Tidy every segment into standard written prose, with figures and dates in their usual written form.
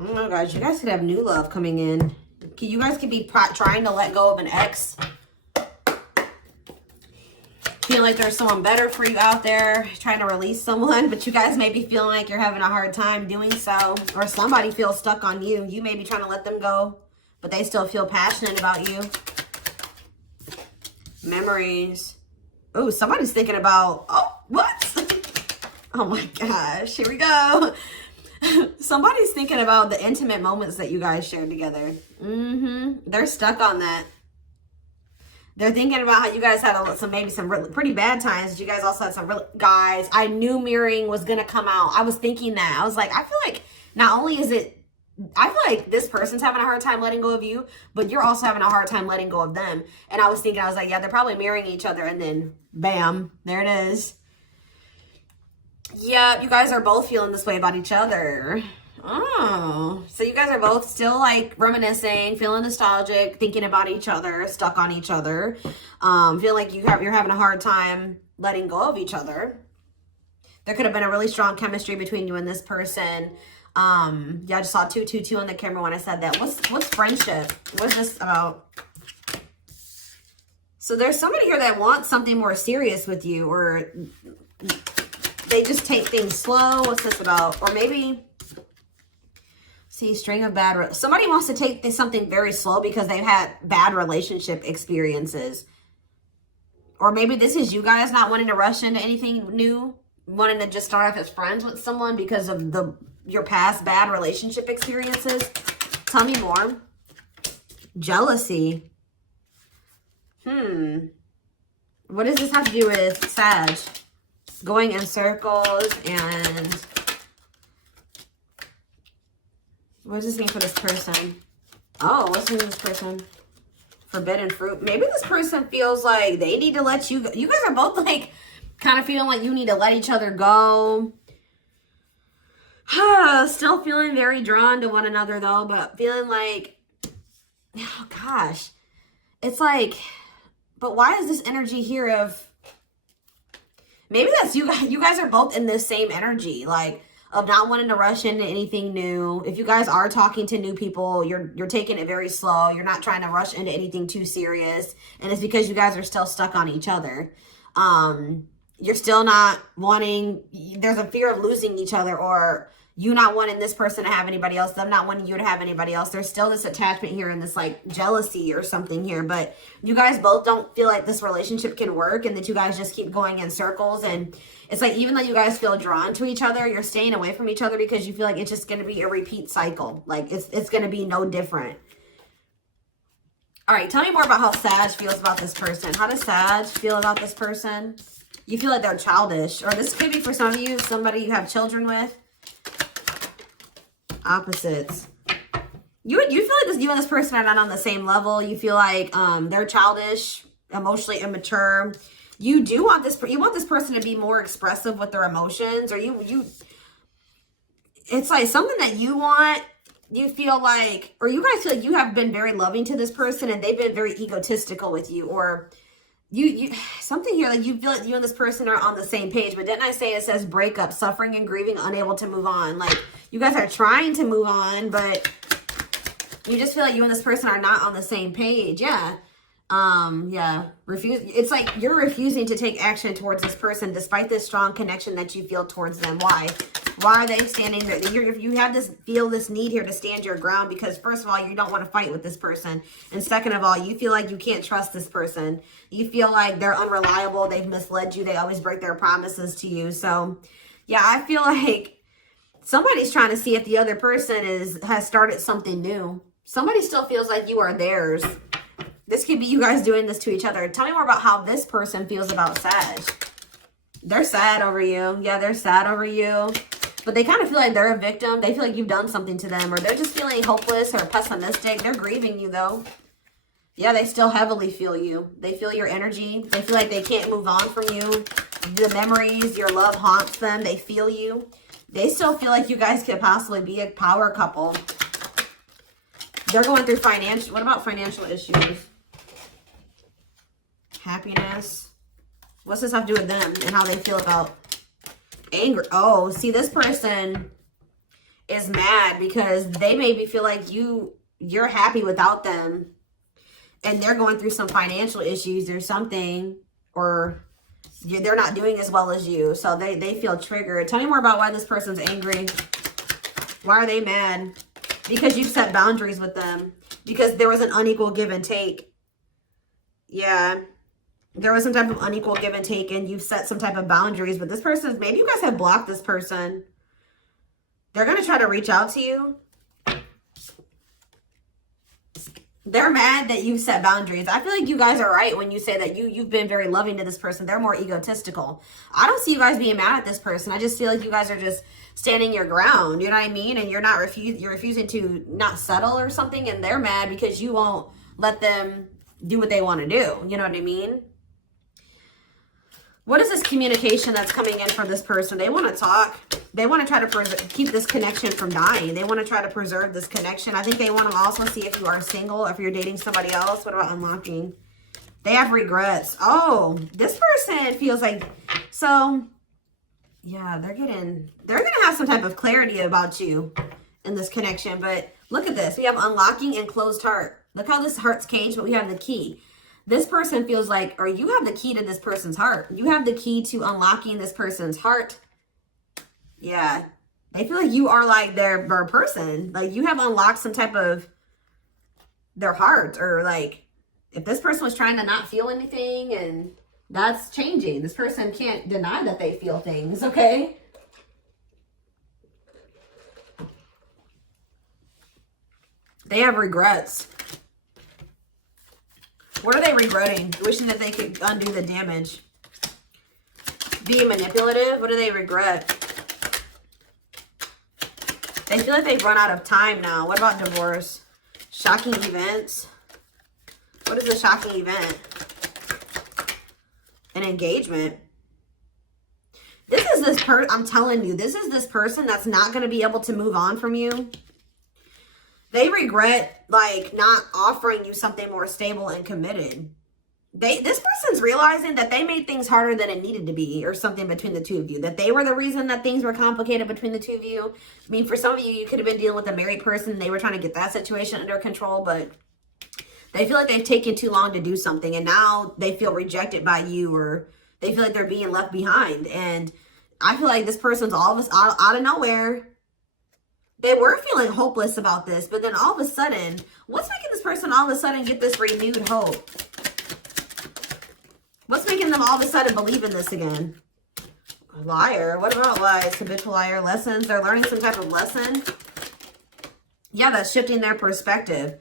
I don't know, guys. You guys could have new love coming in. You guys could be trying to let go of an ex. Feel like there's someone better for you out there, trying to release someone, but you guys may be feeling like you're having a hard time doing so, or somebody feels stuck on you. You may be trying to let them go, but they still feel passionate about you. Memories. Oh, somebody's thinking about, oh, what? Oh my gosh, here we go. Somebody's thinking about the intimate moments that you guys shared together. They're stuck on that. They're thinking about how you guys had maybe some really, pretty bad times. You guys also had some really, guys, I knew mirroring was going to come out. I was thinking that. I was like, I feel like not only is it, I feel like this person's having a hard time letting go of you, but you're also having a hard time letting go of them. And I was thinking, I was like, yeah, they're probably mirroring each other. And then bam, there it is. Yeah, you guys are both feeling this way about each other. Oh, so you guys are both still like reminiscing, feeling nostalgic, thinking about each other, stuck on each other. Feel like you're having a hard time letting go of each other. There could have been a really strong chemistry between you and this person. Yeah, I just saw 222 on the camera when I said that. What's friendship? What's this about? So there's somebody here that wants something more serious with you, or they just take things slow. What's this about? Or maybe, see, string of bad, somebody wants to take something very slow because they've had bad relationship experiences. Or maybe this is you guys not wanting to rush into anything new, wanting to just start off as friends with someone because of your past bad relationship experiences. Tell me more. Jealousy. What does this have to do with Sag? Going in circles, and what does this mean for this person? Oh, what's this mean for this person? Forbidden fruit. Maybe this person feels like they need to let you go. You guys are both like kind of feeling like you need to let each other go. Still feeling very drawn to one another though, but feeling like, oh gosh, it's like, but why is this energy here of, maybe that's you guys. You guys are both in this same energy, like of not wanting to rush into anything new. If you guys are talking to new people, you're taking it very slow. You're not trying to rush into anything too serious. And it's because you guys are still stuck on each other. You're still not wanting, there's a fear of losing each other, or you not wanting this person to have anybody else, them not wanting you to have anybody else. There's still this attachment here and this like jealousy or something here, but you guys both don't feel like this relationship can work, and that you guys just keep going in circles. And it's like, even though you guys feel drawn to each other, you're staying away from each other because you feel like it's just going to be a repeat cycle. Like it's going to be no different. All right, tell me more about how Sag feels about this person. How does Sag feel about this person? You feel like they're childish, or this could be for some of you, somebody you have children with. Opposites. You feel like you and this person are not on the same level. You feel like they're childish, emotionally immature. You do want this. You want this person to be more expressive with their emotions, or you. It's like something that you want. You feel like, or you guys feel like you have been very loving to this person, and they've been very egotistical with you, or you something here like you feel like you and this person are on the same page. But didn't I say it says breakup, suffering and grieving, unable to move on? Like you guys are trying to move on, but you just feel like you and this person are not on the same page. Yeah. Yeah. It's like you're refusing to take action towards this person despite this strong connection that you feel towards them. Why? Why are they standing there? You have feel this need here to stand your ground because first of all, you don't want to fight with this person. And second of all, you feel like you can't trust this person. You feel like they're unreliable. They've misled you. They always break their promises to you. So yeah, I feel like somebody's trying to see if the other person has started something new. Somebody still feels like you are theirs. This could be you guys doing this to each other. Tell me more about how this person feels about Sag. They're sad over you. Yeah, they're sad over you. But they kind of feel like they're a victim. They feel like you've done something to them, or they're just feeling hopeless or pessimistic. They're grieving you though. Yeah, they still heavily feel you. They feel your energy. They feel like they can't move on from you. The memories, your love haunts them. They feel you. They still feel like you guys could possibly be a power couple. They're going through financial. What about financial issues? Happiness. What's this have to do with them and how they feel about anger? Oh, see, this person is mad because they maybe feel like you're happy without them, and they're going through some financial issues or something, or they're not doing as well as you, so they feel triggered. Tell me more about why this person's angry. Why are they mad? Because you've set boundaries with them. Because there was an unequal give and take. Yeah. There was some type of unequal give and take, and you've set some type of boundaries. But this person, maybe you guys have blocked this person. They're going to try to reach out to you. They're mad that you've set boundaries. I feel like you guys are right when you say that you've been very loving to this person. They're more egotistical. I don't see you guys being mad at this person. I just feel like you guys are just standing your ground. You know what I mean? And you're not you're refusing to not settle or something. And they're mad because you won't let them do what they want to do. You know what I mean? What is this communication that's coming in from this person? They want to talk. They want to try to keep this connection from dying. They want to try to preserve this connection. I think they want to also see if you are single, if you're dating somebody else. What about unlocking? They have regrets. Oh, this person feels like, so yeah, they're going to have some type of clarity about you in this connection. But look at this. We have unlocking and closed heart. Look how this heart's caged, but we have the key. This person feels like, or you have the key to this person's heart. You have the key to unlocking this person's heart. Yeah. They feel like you are like their person. Like you have unlocked some type of their heart, or like if this person was trying to not feel anything, and that's changing. This person can't deny that they feel things, okay? They have regrets. What are they regretting? Wishing that they could undo the damage. Being manipulative. What do they regret? They feel like they've run out of time now. What about divorce? Shocking events. What is a shocking event? An engagement. This is this person. I'm telling you, this is this person that's not going to be able to move on from you. They regret like not offering you something more stable and committed. This person's realizing that they made things harder than it needed to be, or something between the two of you. That they were the reason that things were complicated between the two of you. I mean, for some of you, you could have been dealing with a married person. They were trying to get that situation under control, but they feel like they've taken too long to do something, and now they feel rejected by you, or they feel like they're being left behind. And I feel like this person's all of us out of nowhere. They were feeling hopeless about this, but then all of a sudden, what's making this person all of a sudden get this renewed hope? What's making them all of a sudden believe in this again? Liar. What about lies? Habitual liar. Lessons. They're learning some type of lesson. Yeah, that's shifting their perspective.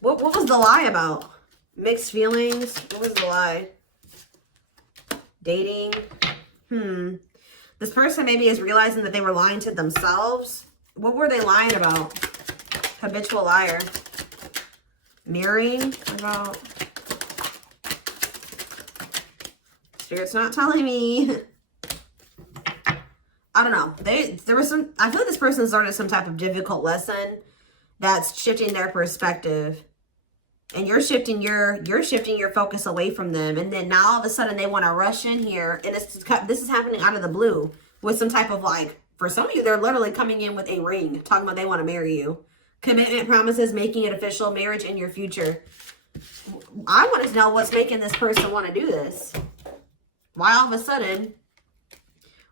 What was the lie about? Mixed feelings. What was the lie? Dating. This person maybe is realizing that they were lying to themselves. What were they lying about? Habitual liar. Mirroring. What about? Spirit's not telling me. I don't know. There was some. I feel like this person's learning some type of difficult lesson that's shifting their perspective, and you're shifting your focus away from them. And then now all of a sudden they want to rush in here, and this is happening out of the blue with some type of like. For some of you, they're literally coming in with a ring, talking about they want to marry you. Commitment, promises, making it official, marriage in your future. I want to know what's making this person want to do this. Why all of a sudden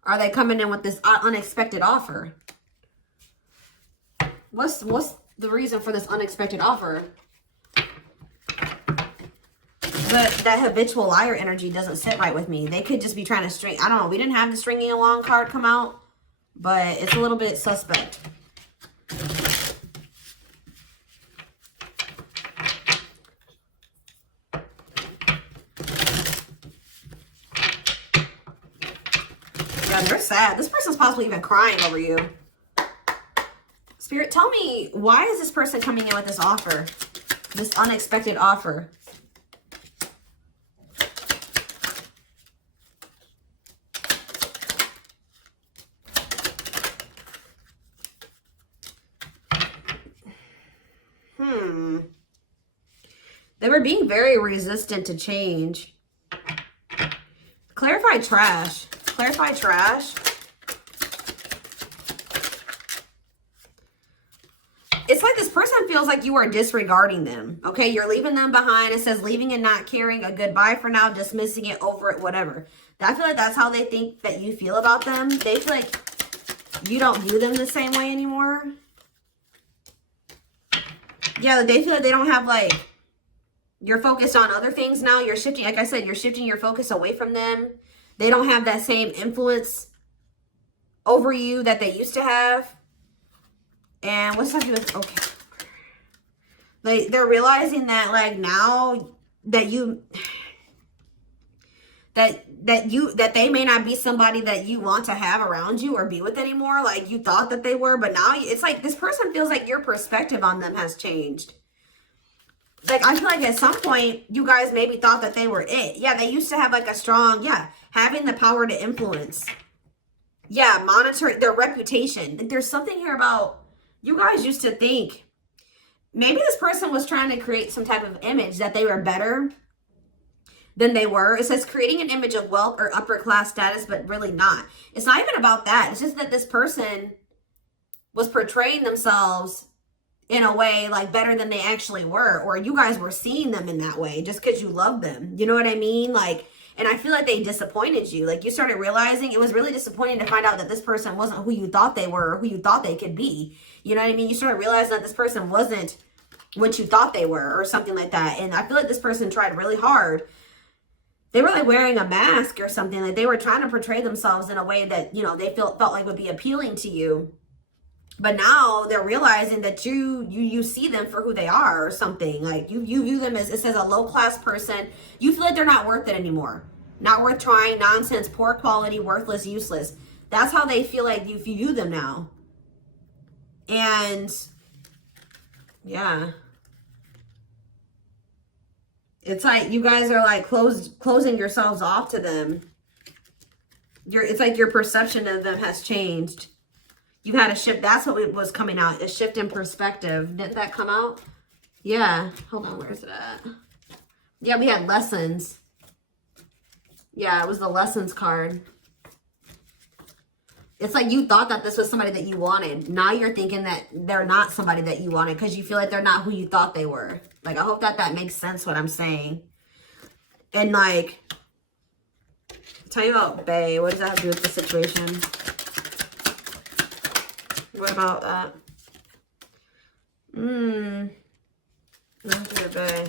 are they coming in with this unexpected offer? What's the reason for this unexpected offer? But that habitual liar energy doesn't sit right with me. They could just be trying to string. I don't know. We didn't have the stringing along card come out, but it's a little bit suspect. Yeah, they're sad. This person's possibly even crying over you. Spirit, tell me, why is this person coming in with this offer? This unexpected offer? They were being very resistant to change. Clarify trash. Clarify trash. It's like this person feels like you are disregarding them. Okay, you're leaving them behind. It says leaving and not caring, a goodbye for now, dismissing it, over it, whatever. I feel like that's how they think that you feel about them. They feel like you don't view them the same way anymore. Yeah, they feel like they don't have like, you're focused on other things now. You're shifting, like I said, you're shifting your focus away from them. They don't have that same influence over you that they used to have. And what's that do with, okay. Like, they're realizing that, like, now that you, that they may not be somebody that you want to have around you or be with anymore. Like, you thought that they were, but now it's like this person feels like your perspective on them has changed. Like, I feel like at some point, you guys maybe thought that they were it. Yeah, they used to have, like, a strong, yeah, having the power to influence. Yeah, monitoring their reputation. Like, there's something here about, you guys used to think, maybe this person was trying to create some type of image that they were better than they were. It says creating an image of wealth or upper class status, but really not. It's not even about that. It's just that this person was portraying themselves in a way like better than they actually were, or you guys were seeing them in that way just because you love them. You know what I mean? Like, and I feel like they disappointed you. Like, you started realizing it was really disappointing to find out that this person wasn't who you thought they were, or who you thought they could be. You know what I mean? You started realizing that this person wasn't what you thought they were, or something like that. And I feel like this person tried really hard. They were like wearing a mask or something. Like, they were trying to portray themselves in a way that, you know, they felt like would be appealing to you. But now they're realizing that you see them for who they are, or something. Like, you view them as, it says, a low-class person. You feel like they're not worth it anymore. Not worth trying, nonsense, poor quality, worthless, useless. That's how they feel like you view them now. And, yeah. It's like you guys are like closing yourselves off to them. It's like your perception of them has changed. You had a shift. That's what was coming out. A shift in perspective. Didn't that come out? Yeah. Hold on. Where's it at? Yeah, we had lessons. Yeah, it was the lessons card. It's like you thought that this was somebody that you wanted. Now you're thinking that they're not somebody that you wanted because you feel like they're not who you thought they were. Like, I hope that makes sense what I'm saying. And like, tell you about Bae. What does that have to do with the situation? What about that? Bae.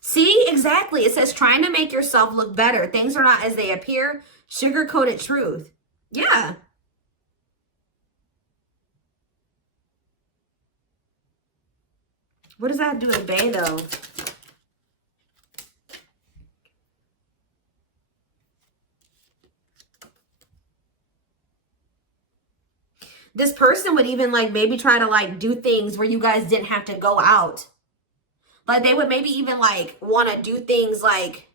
See, exactly. It says trying to make yourself look better. Things are not as they appear. Sugar-coated truth. Yeah. What does that do with Bae, though? This person would even, like, maybe try to, like, do things where you guys didn't have to go out. Like, they would maybe even, like, want to do things, like,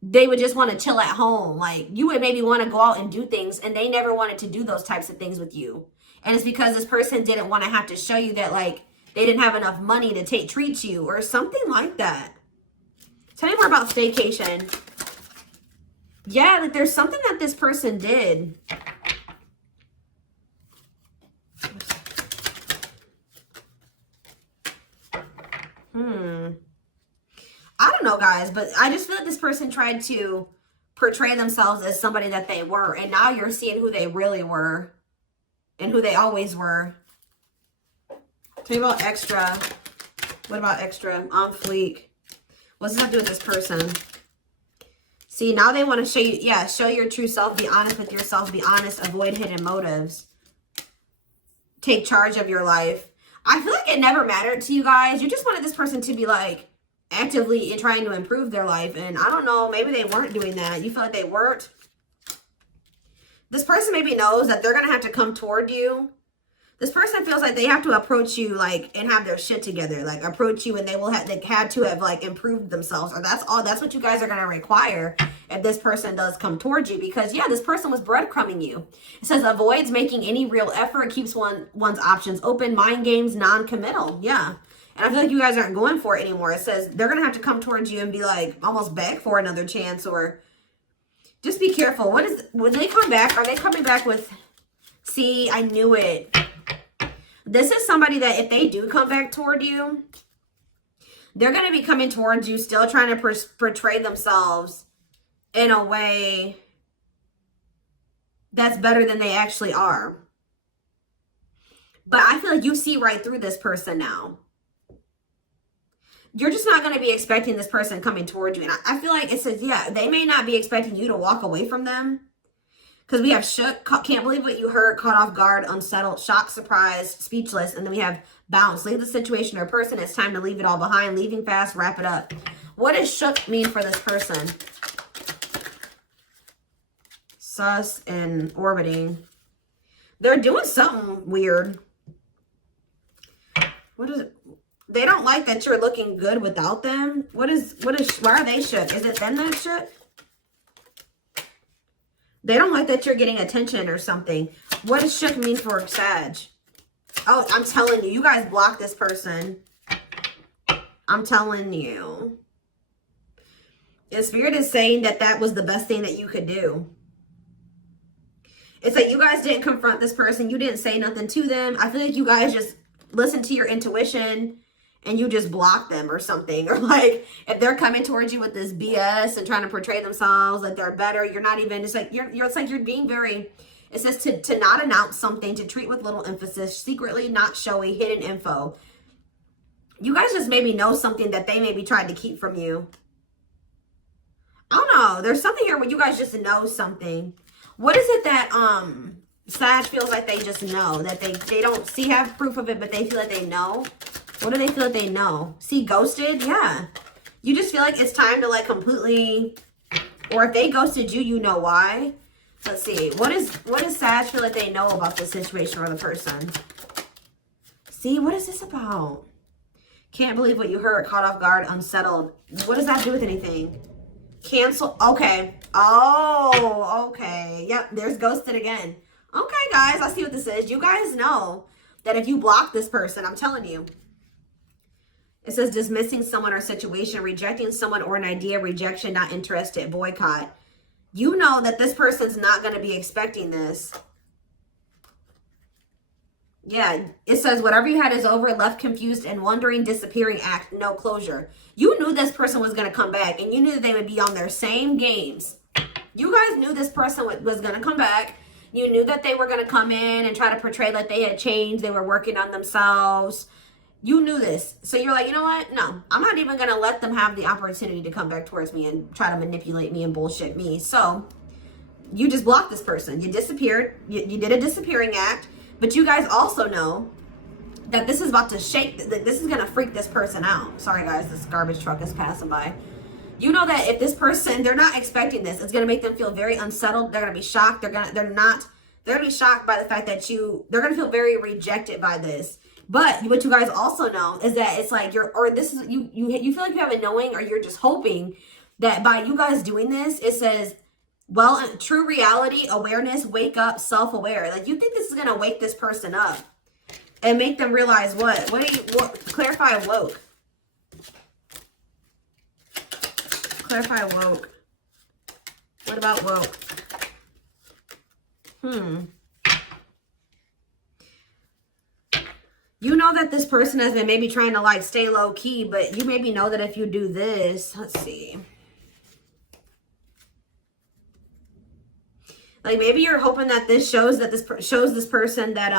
they would just want to chill at home. Like, you would maybe want to go out and do things, and they never wanted to do those types of things with you. And it's because this person didn't want to have to show you that, like, they didn't have enough money to treat you or something like that. Tell me more about staycation. Yeah, like, there's something that this person did. I don't know, guys, but I just feel like this person tried to portray themselves as somebody that they were, and now you're seeing who they really were and who they always were. Tell me about extra. What about extra? On fleek. What's that do with this person? See, now they want to show you, yeah, show your true self, be honest with yourself, be honest, avoid hidden motives. Take charge of your life. I feel like it never mattered to you guys. You just wanted this person to be like actively trying to improve their life. And I don't know, maybe they weren't doing that. You feel like they weren't. This person maybe knows that they're going to have to come toward you. This person feels like they have to approach you, like, and have their shit together. Like, approach you, and they had to have, like, improved themselves. Or that's what you guys are going to require if this person does come towards you. Because, yeah, this person was breadcrumbing you. It says, avoids making any real effort, keeps one's options open, mind games, non-committal. Yeah. And I feel like you guys aren't going for it anymore. It says they're going to have to come towards you and be, like, almost beg for another chance. Or just be careful. When they come back, are they coming back with... See, I knew it. This is somebody that if they do come back toward you, they're going to be coming towards you still trying to portray themselves in a way that's better than they actually are. But I feel like you see right through this person now. You're just not going to be expecting this person coming towards you. And I feel like it says, yeah, they may not be expecting you to walk away from them. Because we have shook, can't believe what you heard, caught off guard, unsettled, shocked, surprised, speechless. And then we have bounce, leave the situation or person. It's time to leave it all behind, leaving fast, wrap it up. What does shook mean for this person? Sus and orbiting. They're doing something weird. What is it? They don't like that you're looking good without them. Why are they shook? Is it them that's shook? They don't like that you're getting attention or something. What does shook mean for Sag? Oh, I'm telling you. You guys block this person. I'm telling you. The Spirit is saying that that was the best thing that you could do. It's like you guys didn't confront this person. You didn't say nothing to them. I feel like you guys just listened to your intuition and you just block them or something. Or like if they're coming towards you with this BS and trying to portray themselves like they're better, you're not even, it's like it's like you're being very, it says to not announce something, to treat with little emphasis, secretly, not showy, hidden info. You guys just maybe know something that they maybe tried to keep from you. I don't know. There's something here where you guys just know something. What is it that Sag feels like they just know? That they don't have proof of it, but they feel like they know? What do they feel like they know? See, ghosted? Yeah. You just feel like it's time to like completely, or if they ghosted you, you know why. Let's see. What does Sag feel like they know about the situation or the person? See, what is this about? Can't believe what you heard, caught off guard, unsettled. What does that do with anything? Cancel. Okay. Oh, okay. Yep, there's ghosted again. Okay, guys, I see what this is. You guys know that if you block this person, I'm telling you. It says dismissing someone or situation, rejecting someone or an idea, rejection, not interested, boycott. You know that this person's not going to be expecting this. Yeah, it says whatever you had is over, left confused and wondering, disappearing act, no closure. You knew this person was going to come back and you knew that they would be on their same games. You guys knew this person was going to come back. You knew that they were going to come in and try to portray like they had changed. They were working on themselves. You knew this. So you're like, you know what? No, I'm not even going to let them have the opportunity to come back towards me and try to manipulate me and bullshit me. So you just blocked this person. You disappeared. You did a disappearing act. But you guys also know that this is about to shake. This is going to freak this person out. Sorry, guys. This garbage truck is passing by. You know that if this person, they're not expecting this. It's going to make them feel very unsettled. They're going to be shocked. They're going to be shocked by the fact that they're going to feel very rejected by this. But what you guys also know is that it's like you feel like you have a knowing, or you're just hoping that by you guys doing this, it says, well, true reality, awareness, wake up, self-aware. Like you think this is going to wake this person up and make them realize what clarify woke. Clarify woke. What about woke? You know that this person has been maybe trying to like stay low key, but you maybe know that if you do this, let's see. Like maybe you're hoping that this shows this person that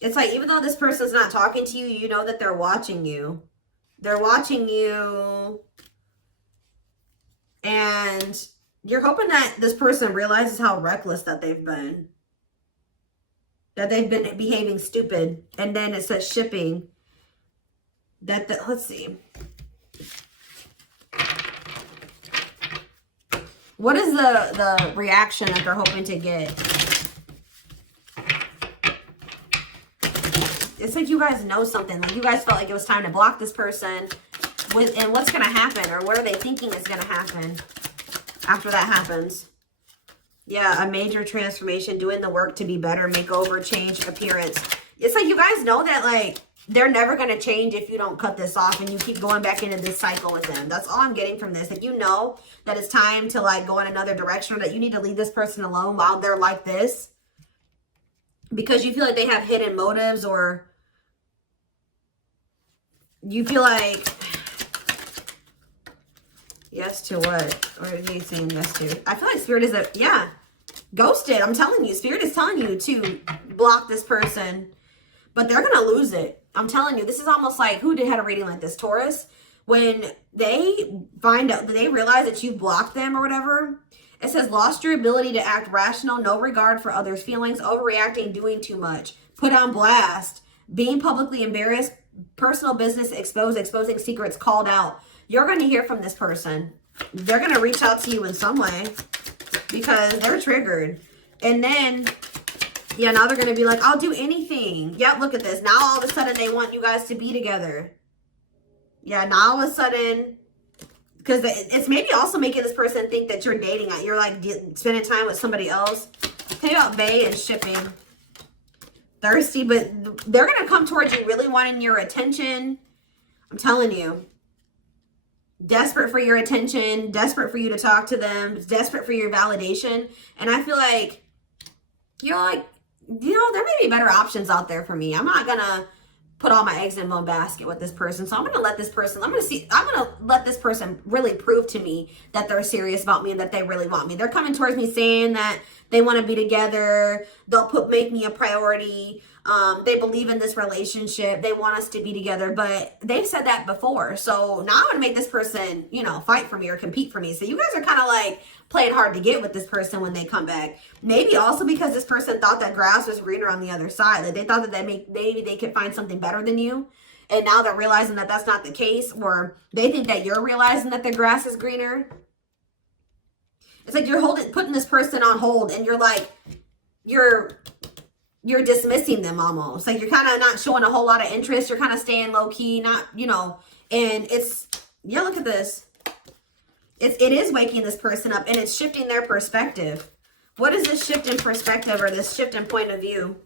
it's like even though this person's not talking to you, you know that they're watching you. They're watching you. And you're hoping that this person realizes how reckless that they've been. That they've been behaving stupid. And then it says shipping. Let's see. What is the reaction that they're hoping to get? It's like you guys know something. Like you guys felt like it was time to block this person. And what's going to happen? Or what are they thinking is going to happen after that happens? Yeah, a major transformation, doing the work to be better, makeover, change, appearance. It's like you guys know that like they're never going to change if you don't cut this off and you keep going back into this cycle with them. That's all I'm getting from this. Like, you know that it's time to like go in another direction, or that you need to leave this person alone while they're like this, because you feel like they have hidden motives, or you feel like, yes to what? Or are you saying yes to? I feel like Spirit is ghosted. I'm telling you, Spirit is telling you to block this person, but they're going to lose it. I'm telling you, this is almost like, who had a reading like this? Taurus. When they find out, they realize that you've blocked them or whatever, it says, lost your ability to act rational, no regard for others' feelings, overreacting, doing too much, put on blast, being publicly embarrassed, personal business exposed, exposing secrets, called out. You're going to hear from this person. They're going to reach out to you in some way because they're triggered. And then, yeah, now they're going to be like, I'll do anything. Yep, look at this. Now all of a sudden they want you guys to be together. Yeah, now all of a sudden, because it's maybe also making this person think that you're dating, you're like spending time with somebody else. Think about Bay and shipping. Thirsty, but they're going to come towards you really wanting your attention. I'm telling you. Desperate for your attention, desperate for you to talk to them, desperate for your validation. And I feel like, you're like, you know, there may be better options out there for me. I'm not going to put all my eggs in one basket with this person. So I'm going to let this person, I'm going to let this person really prove to me that they're serious about me and that they really want me. They're coming towards me saying that they want to be together. They'll make me a priority. They believe in this relationship. They want us to be together, but they've said that before. So now I'm going to make this person, you know, fight for me or compete for me. So you guys are kind of like playing hard to get with this person when they come back. Maybe also because this person thought that grass was greener on the other side. Like they thought that maybe they could find something better than you. And now they're realizing that that's not the case, or they think that you're realizing that the grass is greener. It's like you're putting this person on hold, and you're like, you're dismissing them almost. Like you're kind of not showing a whole lot of interest. You're kind of staying low key, not, you know, and it's, yeah, look at this. It is waking this person up, and it's shifting their perspective. What is this shift in perspective, or this shift in point of view?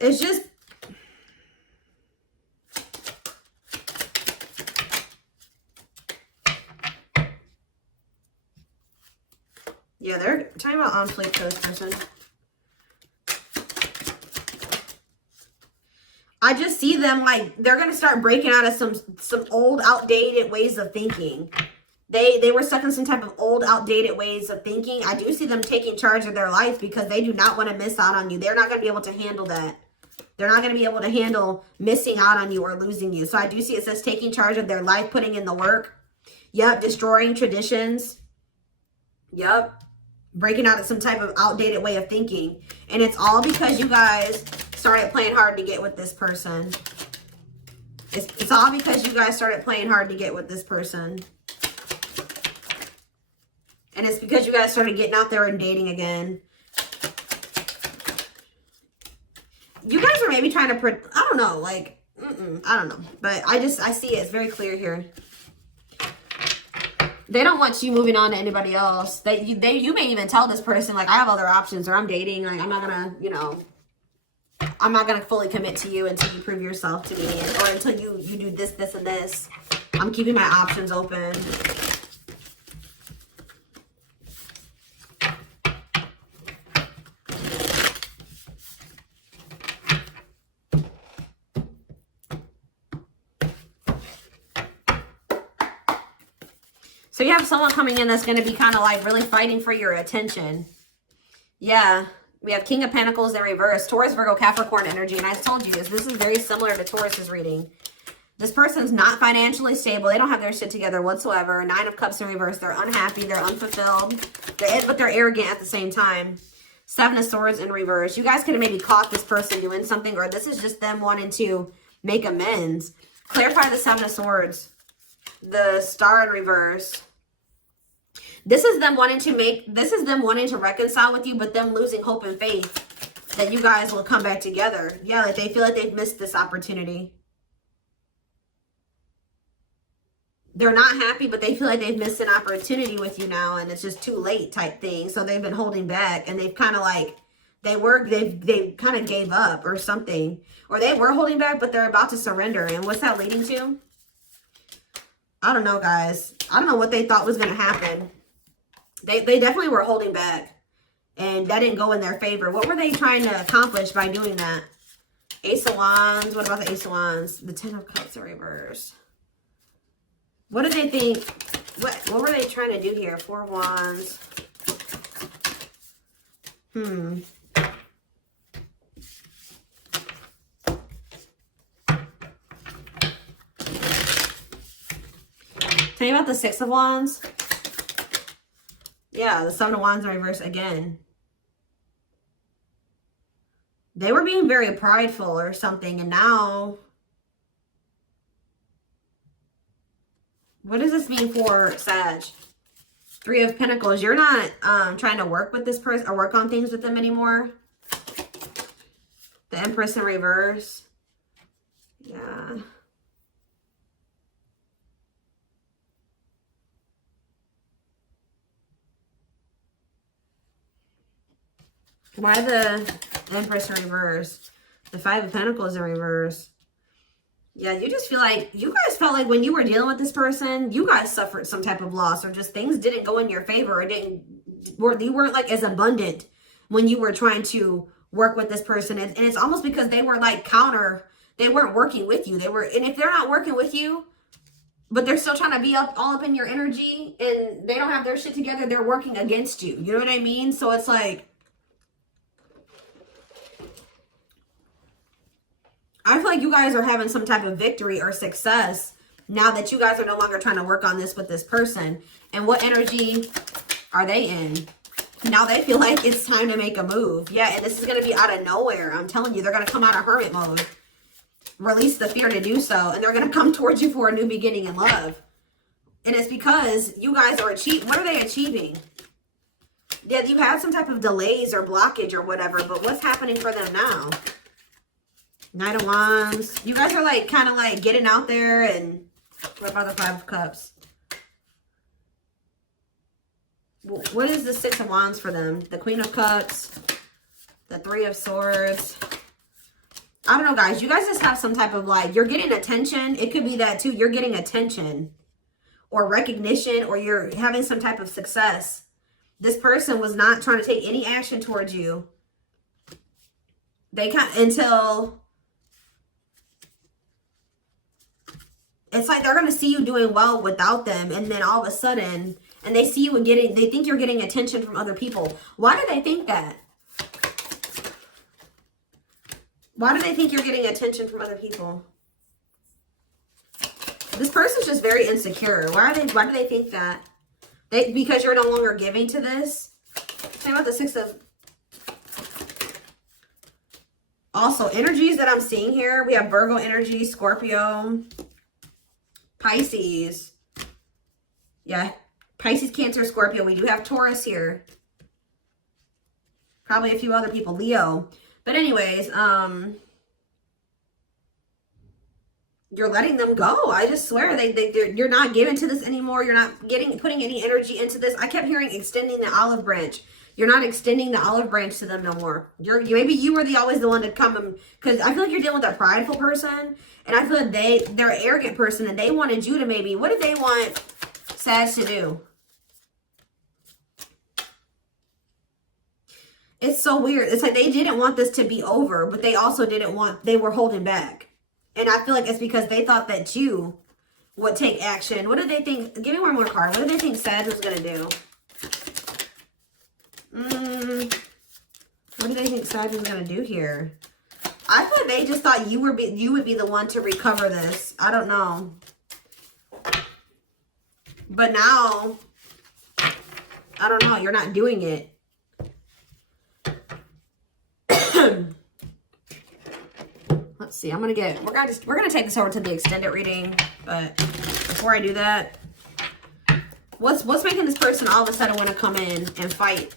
It's just, yeah, they're talking about on fleek for this person. I just see them like they're going to start breaking out of some old outdated ways of thinking. They were stuck in some type of old outdated ways of thinking. I do see them taking charge of their life because they do not want to miss out on you. They're not going to be able to handle that. They're not going to be able to handle missing out on you or losing you. So I do see it says taking charge of their life, putting in the work. Yep, destroying traditions. Yep. Breaking out of some type of outdated way of thinking. And it's all because you guys started playing hard to get with this person. It's all because you guys started playing hard to get with this person. And it's because you guys started getting out there and dating again. You guys are maybe trying to, I don't know, like, I don't know. But I see it. It's very clear here. They don't want you moving on to anybody else. You may even tell this person, like, I have other options, or I'm dating. Like, I'm not going to, you know, I'm not going to fully commit to you until you prove yourself to me, or until you do this, this, and this. I'm keeping my options open. So you have someone coming in that's going to be kind of like really fighting for your attention. Yeah. We have King of Pentacles in reverse. Taurus, Virgo, Capricorn energy. And I told you this is very similar to Taurus's reading. This person's not financially stable. They don't have their shit together whatsoever. 9 of Cups in reverse. They're unhappy. They're unfulfilled. But they're arrogant at the same time. 7 of Swords in reverse. You guys could have maybe caught this person doing something, or this is just them wanting to make amends. Clarify the 7 of Swords. The Star in reverse. This is them wanting to reconcile with you, but them losing hope and faith that you guys will come back together. Yeah, like they feel like they've missed this opportunity. They're not happy, but they feel like they've missed an opportunity with you now, and it's just too late type thing. So they've been holding back, and they've kind of like they kind of gave up or something. Or they were holding back, but they're about to surrender. And what's that leading to? I don't know, guys. I don't know what they thought was going to happen. They definitely were holding back. And that didn't go in their favor. What were they trying to accomplish by doing that? Ace of Wands. What about the Ace of Wands? The Ten of Cups in reverse. What did they think? What were they trying to do here? Four of Wands. Tell me about the Six of Wands. Yeah, the Seven of Wands in reverse again. They were being very prideful or something, and now... What does this mean for Sag? Three of Pentacles. You're not trying to work with this person or work on things with them anymore. The Empress in reverse. Yeah. Why the Empress in reverse? The Five of Pentacles in reverse. Yeah, you just feel like, you guys felt like when you were dealing with this person, you guys suffered some type of loss, or just things didn't go in your favor, or you weren't like as abundant when you were trying to work with this person. And it's almost because they were like they weren't working with you. And if they're not working with you, but they're still trying to be all up in your energy, and they don't have their shit together, they're working against you. You know what I mean? So it's like, I feel like you guys are having some type of victory or success now that you guys are no longer trying to work on this with this person. And what energy are they in? Now they feel like it's time to make a move. Yeah, and this is going to be out of nowhere. I'm telling you, they're going to come out of hermit mode. Release the fear to do so. And they're going to come towards you for a new beginning in love. And it's because you guys are achieving. What are they achieving? Yeah, you had some type of delays or blockage or whatever. But what's happening for them now? Knight of Wands. You guys are like kind of like getting out there. And what about the Five of Cups? What is the Six of Wands for them? The Queen of Cups. The Three of Swords. I don't know, guys. You guys just have some type of like, you're getting attention. It could be that too. You're getting attention or recognition, or you're having some type of success. This person was not trying to take any action towards you. Until it's like they're going to see you doing well without them. And then all of a sudden, and they see you and they think you're getting attention from other people. Why do they think that? Why do they think you're getting attention from other people? This person's just very insecure. Why do they think that? Because you're no longer giving to this. Think about the Six of... Also, energies that I'm seeing here. We have Virgo energy, Scorpio, Pisces. Yeah, Pisces, Cancer, Scorpio. We do have Taurus here. Probably a few other people. Leo. But anyways, you're letting them go. I just swear, you're not giving to this anymore. You're not putting any energy into this. I kept hearing extending the olive branch. You're not extending the olive branch to them no more. Maybe you were always the one to come, because I feel like you're dealing with a prideful person, and I feel like they're an arrogant person, and they wanted you to maybe, what did they want Sag to do? It's so weird. It's like they didn't want this to be over, but they also they were holding back. And I feel like it's because they thought that you would take action. What did they think? Give me one more card. What did they think Sag was going to do? What do they think Sag was going to do here? I feel like they just thought you would be the one to recover this. I don't know. But now, I don't know. You're not doing it. Let's see. We're gonna take this over to the extended reading. But before I do that, what's making this person all of a sudden want to come in and fight?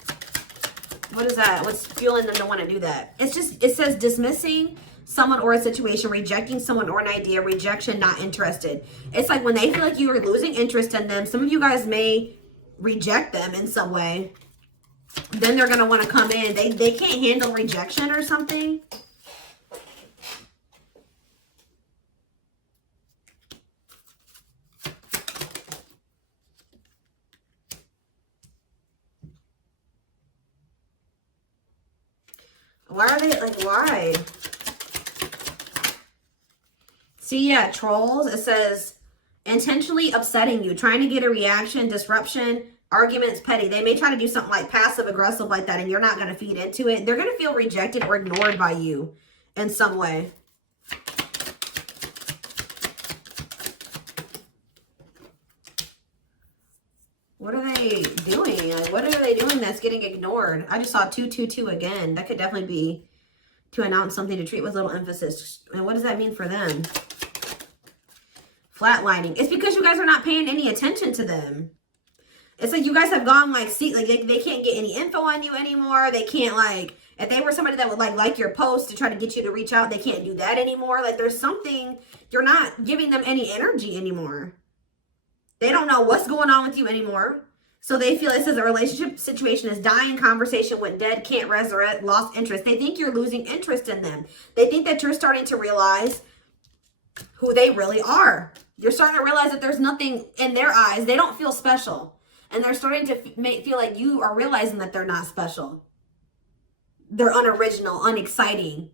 What is that? What's fueling them to want to do that? It says dismissing someone or a situation, rejecting someone or an idea, rejection, not interested. It's like when they feel like you are losing interest in them, some of you guys may reject them in some way. then they're going to want to come in. They can't handle rejection or something. Why are they, like, why? See, yeah, trolls. It says, intentionally upsetting you, trying to get a reaction, disruption, arguments, petty. They may try to do something like passive-aggressive like that, and you're not going to feed into it. They're going to feel rejected or ignored by you in some way. What are they doing? Like, what are they doing that's getting ignored? I just saw 222 again. That could definitely be to announce something, to treat with little emphasis. And what does that mean for them? Flatlining. It's because you guys are not paying any attention to them. It's like you guys have gone, like, see, like, they can't get any info on you anymore. They can't, like, if they were somebody that would, like your post to try to get you to reach out, they can't do that anymore. Like, there's something, you're not giving them any energy anymore. They don't know what's going on with you anymore. So they feel, it says a relationship situation is dying, conversation went dead, can't resurrect, lost interest. They think you're losing interest in them. They think that you're starting to realize who they really are. You're starting to realize that there's nothing in their eyes. They don't feel special. And they're starting to feel like you are realizing that they're not special. They're unoriginal, unexciting.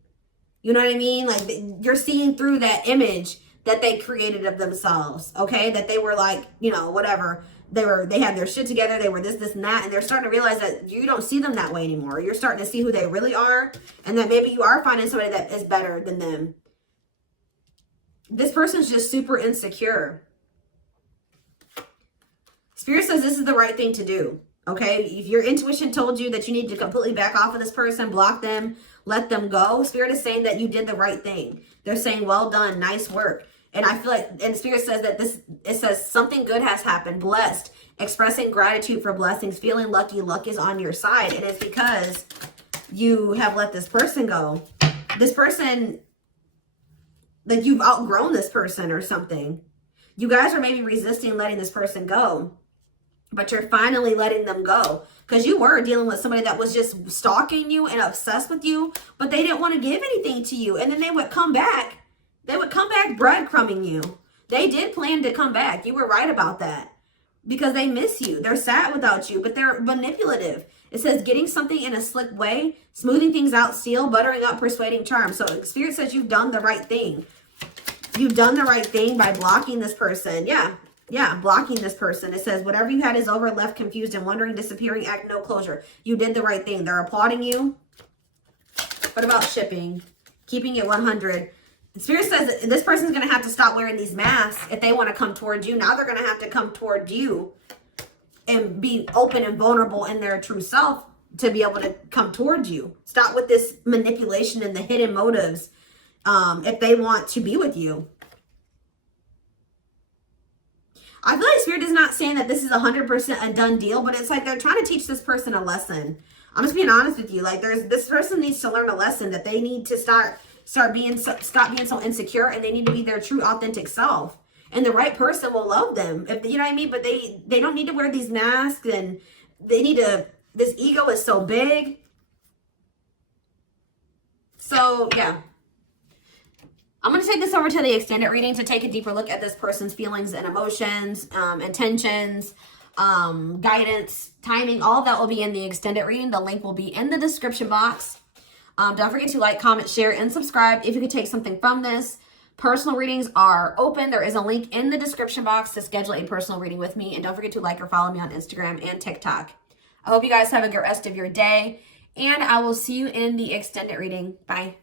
You know what I mean? Like, you're seeing through that image that they created of themselves, okay? That they were like, you know, whatever. They had their shit together. They were this, and that. And they're starting to realize that you don't see them that way anymore. You're starting to see who they really are. And that maybe you are finding somebody that is better than them. This person's just super insecure. Spirit says this is the right thing to do, okay? If your intuition told you that you need to completely back off of this person, block them, let them go, Spirit is saying that you did the right thing. They're saying, well done, nice work. And I feel like, and Spirit says that it says something good has happened, blessed, expressing gratitude for blessings, feeling lucky, luck is on your side. And it's because you have let this person go. This person, like, you've outgrown this person or something. You guys are maybe resisting letting this person go, but you're finally letting them go. Because you were dealing with somebody that was just stalking you and obsessed with you, but they didn't want to give anything to you. And then they would come back. They would come back breadcrumbing you. They did plan to come back. You were right about that. Because they miss you. They're sad without you, but they're manipulative. It says getting something in a slick way, smoothing things out, seal, buttering up, persuading, charm. So Spirit says you've done the right thing. You've done the right thing by blocking this person. Yeah, blocking this person. It says whatever you had is over, left confused and wondering, disappearing, act no closure. You did the right thing. They're applauding you. What about shipping? Keeping it 100. The Spirit says this person's going to have to stop wearing these masks if they want to come towards you. Now they're going to have to come toward you and be open and vulnerable in their true self to be able to come towards you. Stop with this manipulation and the hidden motives if they want to be with you. I feel like Spirit is not saying that this is 100% a done deal, but it's like they're trying to teach this person a lesson. I'm just being honest with you. Like, this person needs to learn a lesson that they need to stop being so insecure, and they need to be their true authentic self. And the right person will love them. If you know what I mean? But they don't need to wear these masks, and they need to, this ego is so big. So yeah. I'm going to take this over to the extended reading to take a deeper look at this person's feelings and emotions, intentions, guidance, timing. All of that will be in the extended reading. The link will be in the description box. Don't forget to like, comment, share, and subscribe if you could take something from this. Personal readings are open. There is a link in the description box to schedule a personal reading with me. And don't forget to like or follow me on Instagram and TikTok. I hope you guys have a good rest of your day. And I will see you in the extended reading. Bye.